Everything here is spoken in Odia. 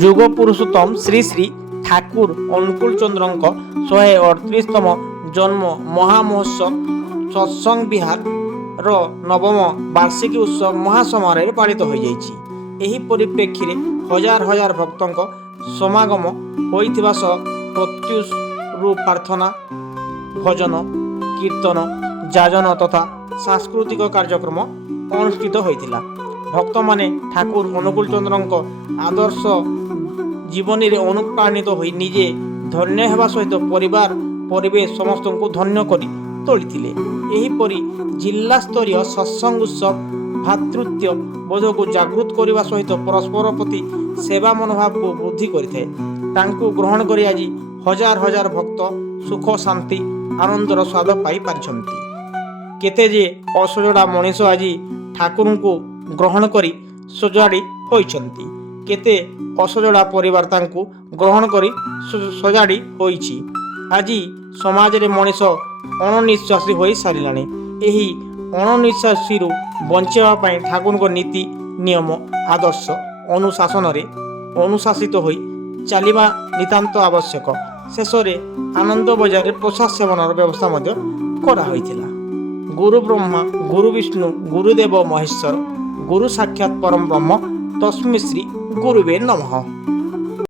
ଯୁଗ ପୁରୁଷୋତ୍ତମ ଶ୍ରୀ ଶ୍ରୀ ଠାକୁର ଅନୁକୂଳ ଚନ୍ଦ୍ରଙ୍କ 138ତମ ଜନ୍ମ ମହାମହୋତ୍ସବ ସତ୍ସଙ୍ଗ ବିହାରର ନବମ ବାର୍ଷିକୀ ଉତ୍ସବ ମହାସମାରୋହରେ ପାଳିତ ହୋଇଯାଇଛି। ଏହି ପରିପ୍ରେକ୍ଷୀରେ ହଜାର ହଜାର ଭକ୍ତଙ୍କ ସମାଗମ ହୋଇଥିବା ସହ ପ୍ରତ୍ୟୁଷରୁ ପ୍ରାର୍ଥନା, ଭଜନ, କୀର୍ତ୍ତନ, ଯାଜନ ତଥା ସାଂସ୍କୃତିକ କାର୍ଯ୍ୟକ୍ରମ ଅନୁଷ୍ଠିତ ହୋଇଥିଲା। ଭକ୍ତମାନେ ଠାକୁର ଅନୁକୂଳ ଚନ୍ଦ୍ରଙ୍କ ଆଦର୍ଶ ଜୀବନୀରେ ଅନୁପ୍ରାଣିତ ହୋଇ ନିଜେ ଧନ୍ୟ ହେବା ସହିତ ପରିବାର ପରିବେଶ ସମସ୍ତଙ୍କୁ ଧନ୍ୟ କରି ତୋଳିଥିଲେ। ଏହିପରି ଜିଲ୍ଲାସ୍ତରୀୟ ସତ୍ସଙ୍ଗ ଉତ୍ସବ ଭାତୃତ୍ୱ ବୋଧକୁ ଜାଗୃତ କରିବା ସହିତ ପରସ୍ପର ପ୍ରତି ସେବା ମନୋଭାବକୁ ବୃଦ୍ଧି କରିଥାଏ। ତାଙ୍କୁ ଗ୍ରହଣ କରି ଆଜି ହଜାର ହଜାର ଭକ୍ତ ସୁଖ, ଶାନ୍ତି, ଆନନ୍ଦର ସ୍ୱାଦ ପାଇପାରିଛନ୍ତି। କେତେ ଯେ ଅସଜଡ଼ା ମଣିଷ ଆଜି ଠାକୁରଙ୍କୁ ଗ୍ରହଣ କରି ସଜାଡ଼ି ହୋଇଛନ୍ତି। କେତେ ଅସଜଡ଼ା ପରିବାର ତାଙ୍କୁ ଗ୍ରହଣ କରି ସଜାଡ଼ି ହୋଇଛି। ଆଜି ସମାଜରେ ମଣିଷ ଅଣନିଶ୍ୱାସୀ ହୋଇ ସାରିଲାଣି। ଏହି ଅଣନିଶ୍ୱାସୀରୁ ବଞ୍ଚିବା ପାଇଁ ଠାକୁରଙ୍କ ନୀତି ନିୟମ ଆଦର୍ଶ ଅନୁଶାସନରେ ଅନୁଶାସିତ ହୋଇ ଚାଲିବା ନିତାନ୍ତ ଆବଶ୍ୟକ। ଶେଷରେ ଆନନ୍ଦ ବଜାରରେ ପ୍ରସାଦ ସେବନର ବ୍ୟବସ୍ଥା ମଧ୍ୟ କରାହୋଇଥିଲା। ଗୁରୁ ବ୍ରହ୍ମା ଗୁରୁ ବିଷ୍ଣୁ ଗୁରୁଦେବ ମହେଶ୍ୱର ଗୁରୁ ସାକ୍ଷାତ୍ ପରମ ବ୍ରହ୍ମ ତସ୍ମୈ ଶ୍ରୀ ଗୁରୁବେ ନମଃ।